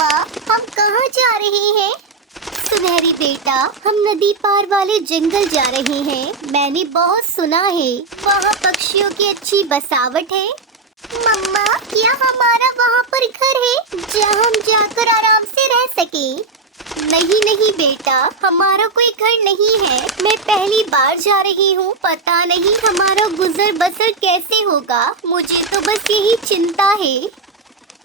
मम्मा, हम कहाँ जा रहे हैं? सुनहरी बेटा, हम नदी पार वाले जंगल जा रहे हैं। मैंने बहुत सुना है वहाँ पक्षियों की अच्छी बसावट है। मम्मा, क्या हमारा वहाँ पर घर है जहाँ हम जाकर आराम से रह सके? नहीं नहीं बेटा, हमारा कोई घर नहीं है। मैं पहली बार जा रही हूँ, पता नहीं हमारा गुजर बसर कैसे होगा। मुझे तो बस यही चिंता है।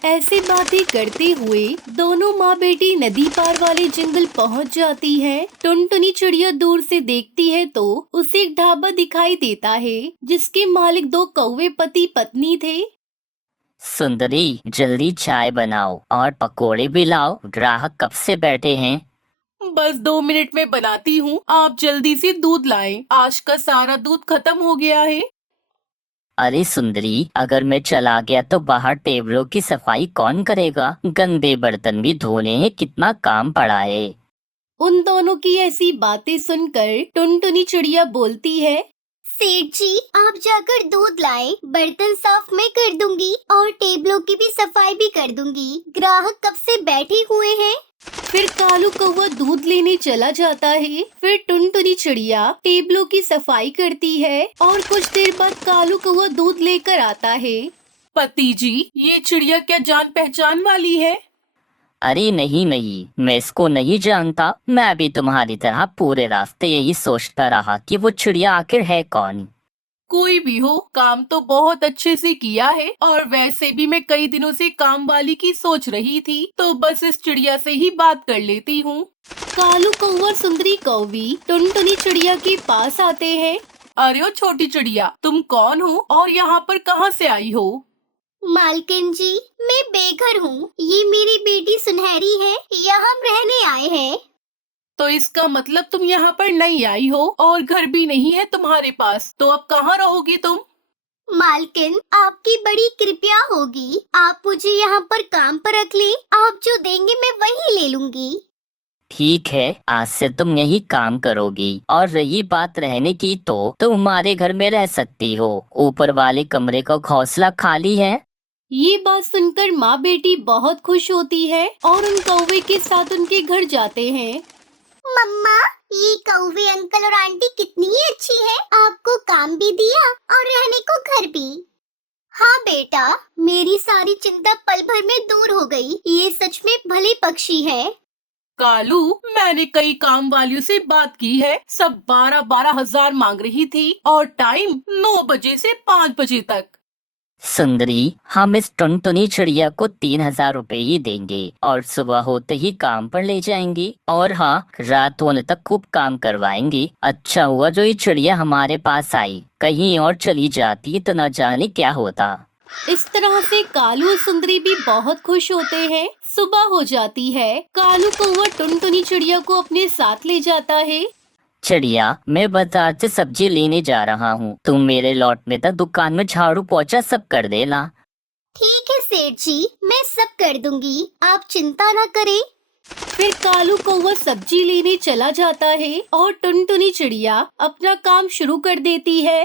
ऐसी बातें करते हुए दोनों माँ बेटी नदी पार वाले जंगल पहुँच जाती है। टुनटुनी चिड़िया दूर से देखती है तो उसे एक ढाबा दिखाई देता है जिसके मालिक दो कौवे पति पत्नी थे। सुंदरी, जल्दी चाय बनाओ और पकोड़े भी लाओ। ग्राहक कब से बैठे हैं? बस 2 मिनट में बनाती हूँ, आप जल्दी से दूध लाएं। आज का सारा दूध खत्म हो गया है। अरे सुंदरी, अगर मैं चला गया तो बाहर टेबलों की सफाई कौन करेगा? गंदे बर्तन भी धोने हैं, कितना काम पड़ा है। उन दोनों की ऐसी बातें सुनकर टुनटुनी चिड़िया बोलती है, सेठ जी, आप जाकर दूध लाएं। बर्तन साफ मैं कर दूंगी और टेबलों की भी सफाई भी कर दूंगी। ग्राहक कब से बैठे हुए हैं। फिर कालू कौवा दूध लेने चला जाता है। फिर टुनटुनी चिड़िया टेबलों की सफाई करती है और कुछ देर बाद कालू कौवा दूध लेकर आता है। पति जी, ये चिड़िया क्या जान पहचान वाली है? अरे नहीं नहीं, मैं इसको नहीं जानता। मैं भी तुम्हारी तरह पूरे रास्ते यही सोचता रहा कि वो चिड़िया आखिर है कौन। कोई भी हो, काम तो बहुत अच्छे से किया है। और वैसे भी मैं कई दिनों से काम वाली की सोच रही थी, तो बस इस चिड़िया से ही बात कर लेती हूँ। कालू कौवा सुंदरी कौवी टुनटुनी चिड़िया के पास आते हैं। अरे ओ छोटी चिड़िया, तुम कौन हो और यहाँ पर कहाँ से आई हो? मालकिन जी, मैं बेघर हूँ। ये मेरी बेटी सुनहरी है, यहाँ हम रहने आए हैं। तो इसका मतलब तुम यहाँ पर नहीं आई हो और घर भी नहीं है तुम्हारे पास, तो अब कहाँ रहोगी तुम? मालकिन, आपकी बड़ी कृपया होगी। आप मुझे यहाँ पर काम पर रख ले। आप जो देंगे मैं वही ले लूंगी। ठीक है, आज से तुम यही काम करोगी। और रही बात रहने की, तो तुम हमारे घर में रह सकती हो। ऊपर वाले कमरे का घोंसला खाली है। ये बात सुनकर माँ बेटी बहुत खुश होती है और उन कौवे के साथ उनके घर जाते हैं। मम्मा, ये कौवे अंकल और आंटी कितनी अच्छी है। आपको काम भी दिया और रहने को घर भी। हाँ बेटा, मेरी सारी चिंता पल भर में दूर हो गई। ये सच में भले पक्षी है। कालू, मैंने कई काम वालियों से बात की है, सब 12-12 हजार मांग रही थी और टाइम 9 बजे से 5 बजे तक। सुंदरी, हम इस टुनटुनी चिड़िया को 3,000 रुपए ही देंगे और सुबह होते ही काम पर ले जाएंगी। और हाँ, रात होने तक खूब काम करवाएंगी। अच्छा हुआ जो ये चिड़िया हमारे पास आई, कहीं और चली जाती तो न जाने क्या होता। इस तरह से कालू और सुंदरी भी बहुत खुश होते हैं। सुबह हो जाती है। कालू कौवा टुनटुनी चिड़िया को अपने साथ ले जाता है। चिड़िया, मैं बाजार से सब्जी लेने जा रहा हूँ। तुम मेरे लौटने तक दुकान में झाड़ू पोछा सब कर देना। ठीक है सेठ जी, मैं सब कर दूंगी। आप चिंता न करें। फिर कालू कौवा सब्जी लेने चला जाता है और टुनटुनी चिड़िया अपना काम शुरू कर देती है।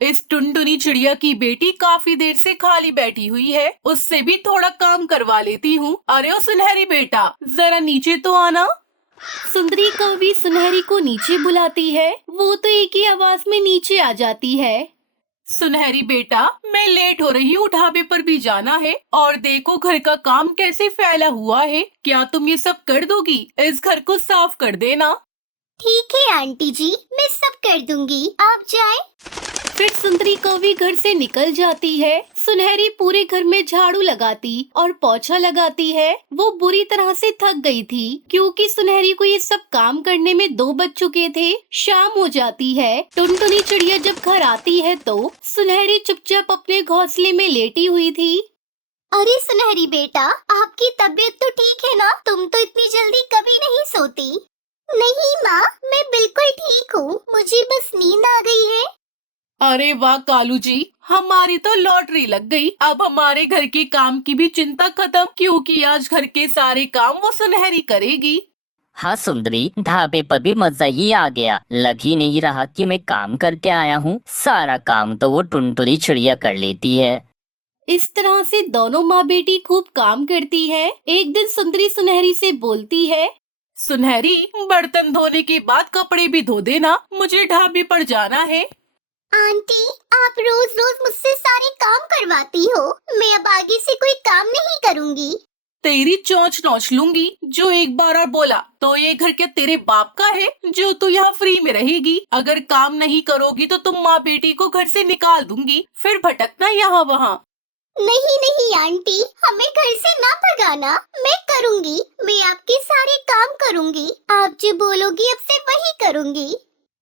इस टुनटुनी चिड़िया की बेटी काफी देर से खाली बैठी हुई है, उससे भी थोड़ा काम करवा लेती हूँ। अरे ओ सुनहरी बेटा, जरा नीचे तो आना। सुंदरी कौवी सुनहरी को नीचे बुलाती है। वो तो एक ही आवाज में नीचे आ जाती है। सुनहरी बेटा, मैं लेट हो रही हूँ, ढाबे पर भी जाना है और देखो घर का काम कैसे फैला हुआ है। क्या तुम ये सब कर दोगी? इस घर को साफ कर देना। ठीक है आंटी जी, मैं सब कर दूंगी। आप जाएं। फिर सुंदरी कौवी घर से निकल जाती है। सुनहरी पूरे घर में झाड़ू लगाती और पोछा लगाती है। वो बुरी तरह से थक गई थी क्योंकि सुनहरी को ये सब काम करने में 2 बज चुके थे। शाम हो जाती है। टुनटुनी चिड़िया जब घर आती है तो सुनहरी चुपचाप अपने घोंसले में लेटी हुई थी। अरे सुनहरी बेटा, आपकी तबीयत तो ठीक है ना? तुम तो इतनी जल्दी कभी नहीं सोती। नहीं माँ, मैं बिल्कुल ठीक हूँ। मुझे बस नींद आ गई है। अरे वाह कालू जी, हमारी तो लॉटरी लग गई। अब हमारे घर के काम की भी चिंता खत्म, क्योंकि आज घर के सारे काम वो सुनहरी करेगी। हाँ सुंदरी, ढाबे पर भी मजा ही आ गया। लग ही नहीं रहा कि मैं काम करके आया हूँ। सारा काम तो वो टुनटुनी चिड़िया कर लेती है। इस तरह से दोनों माँ बेटी खूब काम करती है। एक दिन सुंदरी सुनहरी से बोलती है, सुनहरी, बर्तन धोने के बाद कपड़े भी धो देना, मुझे ढाबे पर जाना है। आंटी, आप रोज रोज मुझसे सारे काम करवाती हो। मैं अब आगे से कोई काम नहीं करूँगी। तेरी चोंच नोच लूंगी। जो एक बार और बोला तो ये घर क्या तेरे बाप का है जो तू यहाँ फ्री में रहेगी? अगर काम नहीं करोगी तो तुम माँ बेटी को घर से निकाल दूंगी, फिर भटकना यहाँ वहाँ। नहीं नहीं आंटी, हमें घर से ना भगाना। मैं करूँगी, मैं आपके सारे काम करूँगी। आप जो बोलोगी अब से वही करूँगी।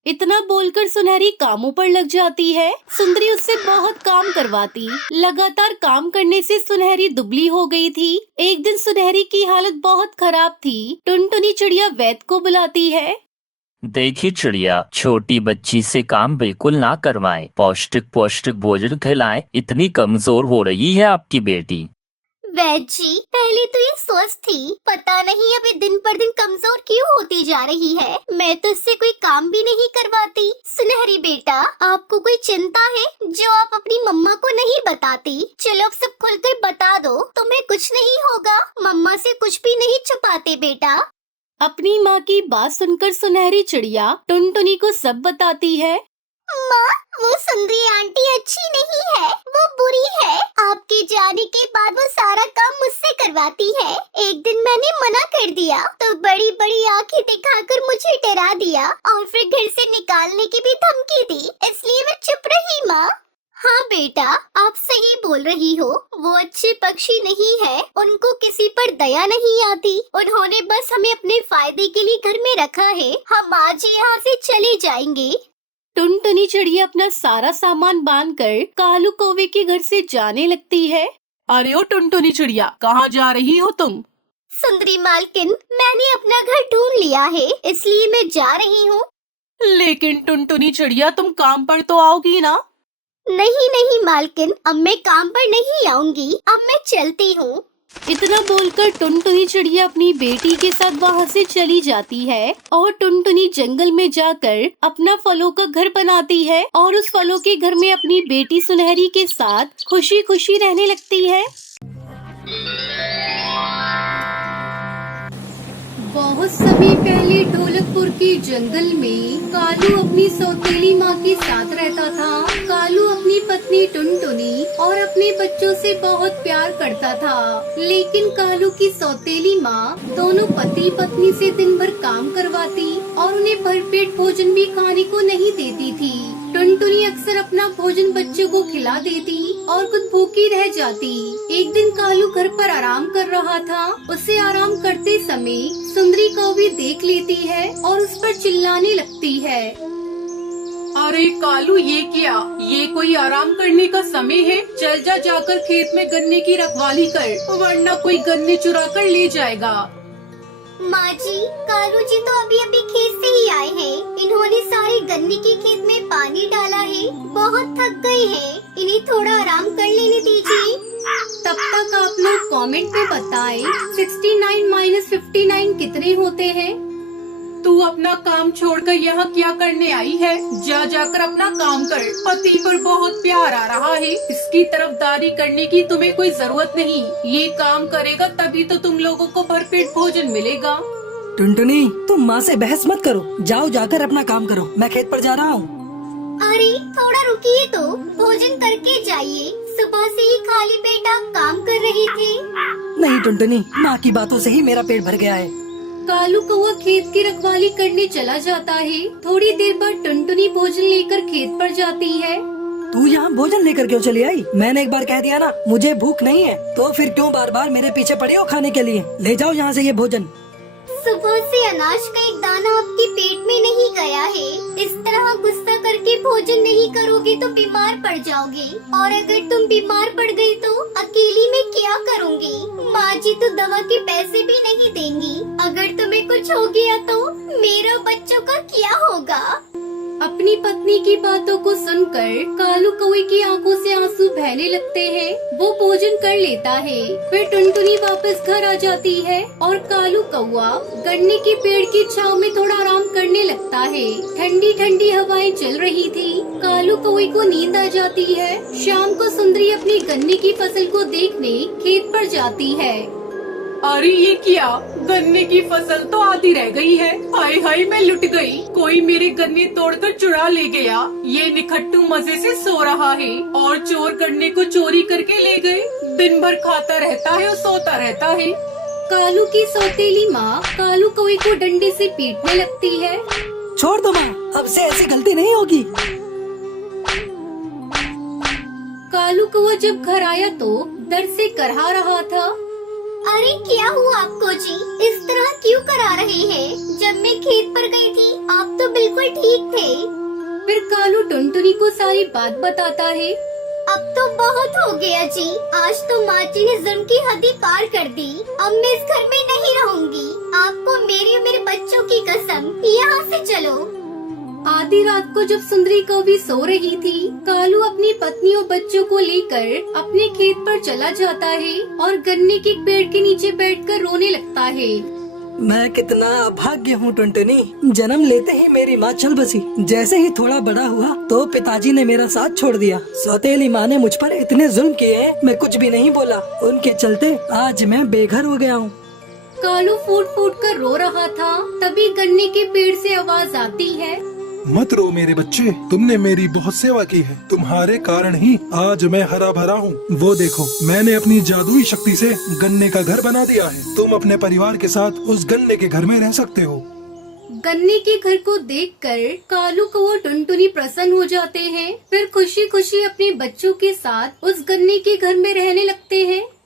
इतना बोलकर सुनहरी कामों पर लग जाती है। सुंदरी उससे बहुत काम करवाती। लगातार काम करने से सुनहरी दुबली हो गई थी। एक दिन सुनहरी की हालत बहुत खराब थी। टुनटुनी चिड़िया वैद्य को बुलाती है। देखिए चिड़िया, छोटी बच्ची से काम बिल्कुल ना करवाएं, पौष्टिक पौष्टिक भोजन खिलाएं। इतनी कमजोर हो रही है आपकी बेटी। वैद्य जी, पहले तो ये स्वस्थ थी, पता नहीं अभी दिन पर दिन कमजोर क्यों होती जा रही है। मैं तो इससे कोई काम भी नहीं करवाती। सुनहरी बेटा, आपको कोई चिंता है जो आप अपनी मम्मा को नहीं बताती? चलो अब सब खुलकर बता दो, तुम्हें कुछ नहीं होगा। मम्मा से कुछ भी नहीं छुपाते बेटा। अपनी माँ की बात सुनकर सुनहरी चिड़िया टुनटुनी को सब बताती है। माँ, वो सुंदरी आंटी अच्छी नहीं है, वो बुरी है। आपके जाने के बाद वो सारा काम मुझसे करवाती है। एक दिन मैंने मना कर दिया तो बड़ी बड़ी आंखें दिखाकर मुझे डरा दिया और फिर घर से निकालने की भी धमकी दी, इसलिए मैं चुप रही माँ। हाँ बेटा, आप सही बोल रही हो। वो अच्छे पक्षी नहीं है, उनको किसी पर दया नहीं आती। उन्होंने बस हमें अपने फायदे के लिए घर में रखा है। हम आज यहाँ से चले जाएंगे। टुनटुनी चिड़िया अपना सारा सामान बांधकर कालू कौवे के घर से जाने लगती है। अरे ओ टुनटुनी चिड़िया, कहाँ जा रही हो तुम? सुंदरी मालकिन, मैंने अपना घर ढूंढ लिया है, इसलिए मैं जा रही हूँ। लेकिन टुनटुनी चिड़िया, तुम काम पर तो आओगी ना? नहीं नहीं मालकिन, अब मैं काम पर नहीं आऊंगी, अब मैं चलती हूँ। इतना बोलकर टुनटुनी चिड़िया अपनी बेटी के साथ वहाँ से चली जाती है और टुनटुनी जंगल में जाकर अपना फलों का घर बनाती है और उस फलों के घर में अपनी बेटी सुनहरी के साथ खुशी खुशी रहने लगती है। बहुत समय पहले ढोलकपुर के जंगल में कालू अपनी सौतेली माँ के साथ रहता था। कालू अपनी पत्नी टुनटुनी और अपने बच्चों से बहुत प्यार करता था, लेकिन कालू की सौतेली माँ दोनों पति पत्नी से दिन भर काम करवाती और उन्हें भरपेट भोजन भी खाने को नहीं देती थी। टुनटुनी अक्सर अपना भोजन बच्चों को खिला देती और खुद भूखी रह जाती। एक दिन कालू घर पर आराम कर रहा था। उसे आराम करते समय सुंदरी कौवी देख लेती है और उस पर चिल्लाने लगती है। अरे कालू, ये क्या? ये कोई आराम करने का समय है? चल जा, जाकर खेत में गन्ने की रखवाली कर, वरना कोई गन्ने चुरा कर ले जाएगा। माँ जी, कालू जी तो अभी अभी खेत से ही आए हैं। इन्होंने सारे गन्ने के खेत में पानी डाला है, बहुत थक गए हैं। इन्हें थोड़ा आराम कर लेने दीजिए। तब तक आप लोग कमेंट में बताएं 69 - 59 कितने होते हैं? तू अपना काम छोड़कर यहाँ क्या करने आई है? जा जाकर अपना काम कर। पति पर बहुत प्यार आ रहा है, इसकी तरफदारी करने की तुम्हें कोई जरूरत नहीं। ये काम करेगा तभी तो तुम लोगों को भरपेट भोजन मिलेगा। टुनटुनी, तुम माँ से बहस मत करो, जाओ जाकर अपना काम करो, मैं खेत पर जा रहा हूँ। अरे थोड़ा रुकिए तो, भोजन करके जाइए। सुबह से ही खाली पेट आप काम कर रहे थे। नहीं टुनटुनी, माँ की बातों से ही मेरा पेट भर गया है। कालू कौवा खेत की रखवाली करने चला जाता है। थोड़ी देर बाद टुनटुनी भोजन लेकर खेत पर जाती है। तू यहाँ भोजन लेकर क्यों चली आई? मैंने एक बार कह दिया ना, मुझे भूख नहीं है, तो फिर क्यों बार बार मेरे पीछे पड़ी हो खाने के लिए? ले जाओ यहाँ से ये भोजन। सुबह से अनाज का एक दाना आपके पेट में नहीं गया है। इस तरह गुस्सा करके भोजन नहीं करोगे तो बीमार पड़ जाओगे, और अगर तुम बीमार पड़ गई तो अकेली में क्या करूँगी? माँ जी तो दवा के पैसे भी नहीं देंगी। अगर तुम्हें कुछ हो गया तो मेरा बच्चों का क्या होगा? अपनी पत्नी की बातों को सुनकर कालू कौवे की आंखों से आंसू बहने लगते हैं। वो भोजन कर लेता है। फिर टुनटुनी वापस घर आ जाती है और कालू कौवा गन्ने के पेड़ की छांव में थोड़ा आराम करने लगता है। ठंडी ठंडी हवाएं चल रही थी। कालू कौवे को नींद आ जाती है। शाम को सुंदरी अपनी गन्ने की फसल को देखने खेत पर जाती है। अरे ये क्या, गन्ने की फसल तो आधी रह गई है। हाय हाय मैं लुट गई, कोई मेरे गन्ने तोड़कर चुरा ले गया। ये निखट्टू मजे से सो रहा है और चोर गन्ने को चोरी करके ले गए। दिन भर खाता रहता है और सोता रहता है। कालू की सौतेली माँ कालू कौवे को डंडे से पीटने लगती है। छोड़ दो माँ, अब से ऐसी गलती नहीं होगी। कालू कौवा जब घर आया तो दर्द से करहा रहा था। अरे क्या हुआ आपको जी, इस तरह क्यों करा रहे हैं? जब मैं खेत पर गई थी आप तो बिल्कुल ठीक थे। फिर कालू टुनटुनी को सारी बात बताता है। अब तो बहुत हो गया जी, आज तो माँ जी ने जुल्म की हद ही पार कर दी। अब मैं इस घर में नहीं रहूंगी। आपको मेरी और मेरे बच्चों की कसम, यहाँ से चलो। आधी रात को जब सुंदरी कौवी सो रही थी, कालू अपनी पत्नी और बच्चों को लेकर अपने खेत पर चला जाता है और गन्ने के पेड़ के नीचे बैठकर रोने लगता है। मैं कितना अभाग्य हूँ टुनटुनी, जन्म लेते ही मेरी माँ चल बसी। जैसे ही थोड़ा बड़ा हुआ तो पिताजी ने मेरा साथ छोड़ दिया। सौतेली माँ ने मुझ पर इतने जुल्म किए, मैं कुछ भी नहीं बोला। उनके चलते आज मैं बेघर हो गया हूँ। कालू फूट फूट कर रो रहा था। तभी गन्ने के पेड़ से आवाज आती है। मत रो मेरे बच्चे, तुमने मेरी बहुत सेवा की है। तुम्हारे कारण ही आज मैं हरा भरा हूँ। वो देखो, मैंने अपनी जादुई शक्ति से गन्ने का घर बना दिया है। तुम अपने परिवार के साथ उस गन्ने के घर में रह सकते हो। गन्ने के घर को देखकर कालू कौवा टुनटुनी प्रसन्न हो जाते हैं। फिर खुशी खुशी अपने बच्चों के साथ उस गन्ने के घर में रहने लगते हैं।